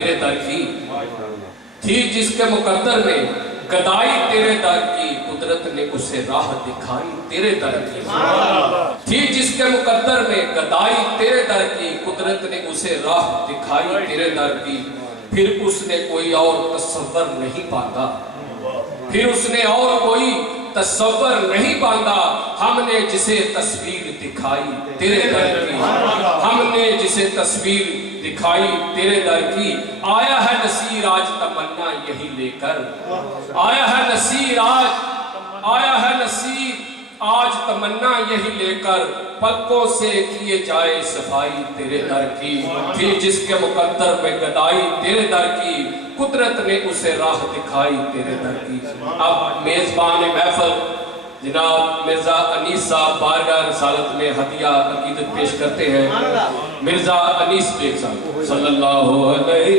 तेरे दर की थी, जिसके मुकद्दर में गदाई तेरे दर की, कुदरत ने उसे राह दिखाई तेरे दर की। थी जिसके मुकद्दर में गदाई तेरे दर की, कुदरत ने उसे राह दिखाई तेरे दर की। फिर उसने कोई और तसव्वुर नहीं बांधा, फिर उसने और कोई तसव्वुर नहीं बांधा। हमने जिसे तस्वीर दिखाई तेरे दर की, हमने जिसे तस्वीर दिखाई तेरे दर की। आया है नसीर आज तमन्ना यही लेकर, आया है नसीर आज, आया है नसीर आज तमन्ना यही लेकर, पलकों से किए जाए सफाई तेरे दर की। थी जिसके मुकद्दर में गदाई तेरे दर की, कुदरत ने उसे राह दिखाई तेरे दर की। अब मेजबान महफल जनाब मिर्जा अनीस साहब बारगाह रिसालत में हदिया अकीदत पेश करते हैं। मिर्जा अनीस बेग साहब सल्लल्लाहु अलैहि